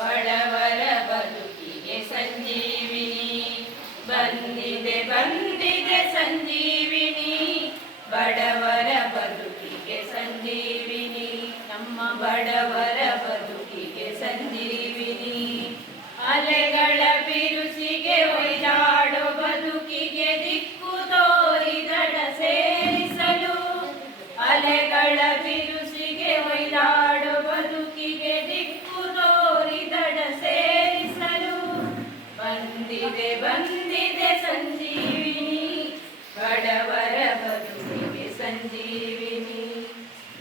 ಬಡವರ ಬದುಕಿಗೆ ಸಂಜೀವಿನಿ ಬಂದಿದೆ ಬಂದಿದೆ ಸಂಜೀವಿನಿ ಬಡವರ ಬದುಕಿಗೆ ಸಂಜೀವಿನಿ ನಮ್ಮ ಬಡವರ ಬದುಕಿಗೆ ಸಂಜೀವಿನಿ ಅಲೆಗಳ ಬಿರುಸಿಗೆ ಒಯ್ದಾಡೋ ಬದುಕಿಗೆ ದಿಕ್ಕು ತೋರಿದಡ ಸೇರಿಸಲು ಅಲೆಗಳ ಬಿರುಸಿಗೆ ಒಯ್ದಾಡೋ ಬದುಕಿಗೆ ದಿಕ್ಕು ತೋರಿದಡ ಸೇರಿಸಲು ಬಂದಿದೆ ಬಂದಿದೆ ಸಂಜೀವಿನಿ ಬಡವರ ಬದುಕಿಗೆ ಸಂಜೀವಿನಿ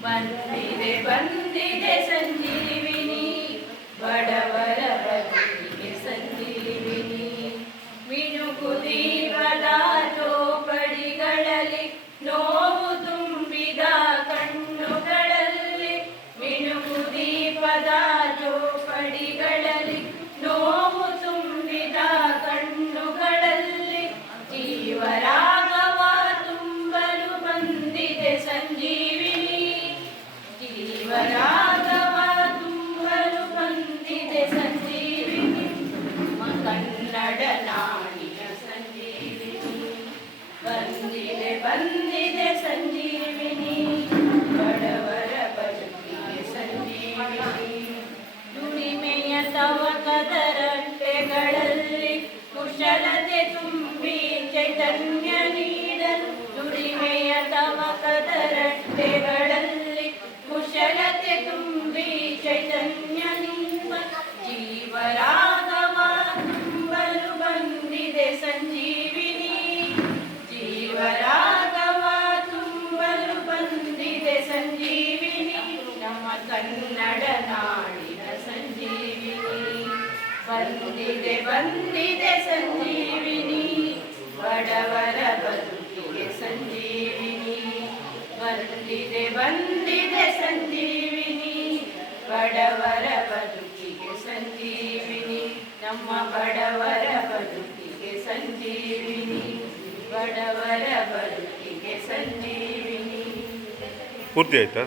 ಬಂದಿದೆ ಬಂದಿದೆ ಸಂಜೀವಿನಿ ಬಡವರ ಬದುಕಿಗೆ ಸಂಜೀವಿನಿ ಮಿಣುಗು ದೀಪದ ಜೋಪಡಿಗಳಲ್ಲಿ ನೋವು ತುಂಬಿದ ಕಣ್ಣುಗಳಲ್ಲಿ ಮಿಣುಗು ದೀಪದ ಜೋಪಡಿಗಳಲ್ಲಿ ನೋವು ತುಂಬಿದ ಕಣ್ಣುಗಳಲ್ಲಿ ಜೀವರಾಗವ ತುಂಬಲು ಬಂದಿದೆ ಸಂಜೀವಿನಿ ಜೀವರಾಗವ ತುಂಬಲು ಬಂದಿದೆ ಸಂಜೀವಿನಿ ಕನ್ನಡ ನಾಡಿನ ಸಂಜೀವಿನಿ ಬಂದಿದೆ ಬಂದಿದೆ ಸಂಜೀವಿನಿ ಬಡವರ ಬದುಕಿಗೆ ಸಂಜೀವಿನಿ ದುಡಿಮೆಯ ತವಕದ ರಟ್ಟೆಗಳಲ್ಲಿ ಕುಶಲತೆ ತುಂಬಿ ಚೈತನ್ಯ ನೀಡಲು ದುಡಿಮೆಯ ತವಕದ ರಟ್ಟೆಗಳಲ್ಲಿ ಕುಶಲತೆ ತುಂಬಿ ಚೈತನ್ಯ ನೀಡಲು ಜೀವರಾಗವ ತುಂಬಲು ಬಂದಿದೆ ಸಂಜೀವಿನಿ ಜೀವರಾಗವ ತುಂಬಲು ಬಂದಿದೆ ಸಂಜೀವಿನಿ ನಮ್ಮ ಕನ್ನಡ ನಾಡಿನ ಸಂಜೀವಿನಿ ಬಂದಿದೆ ಬಂದಿದೆ ಸಂಜೀವಿನಿ ಬಡವರ ಬದುಕಿಗೆ ಸಂಜೀವಿನಿ ಬಂದಿದೆ ಬಂದಿದೆ ಸಂಜೀವಿನಿ ಬಡವರ ಬದುಕಿಗೆ ಸಂಜೀವಿನಿ ನಮ್ಮ ಬಡವರ ಬದುಕಿಗೆ ಸಂಜೀವಿನಿ ಬಡವರ ಬದುಕಿಗೆ ಸಂಜೀವಿನಿ ಪೂರ್ತಿ ಆಯ್ತಾ?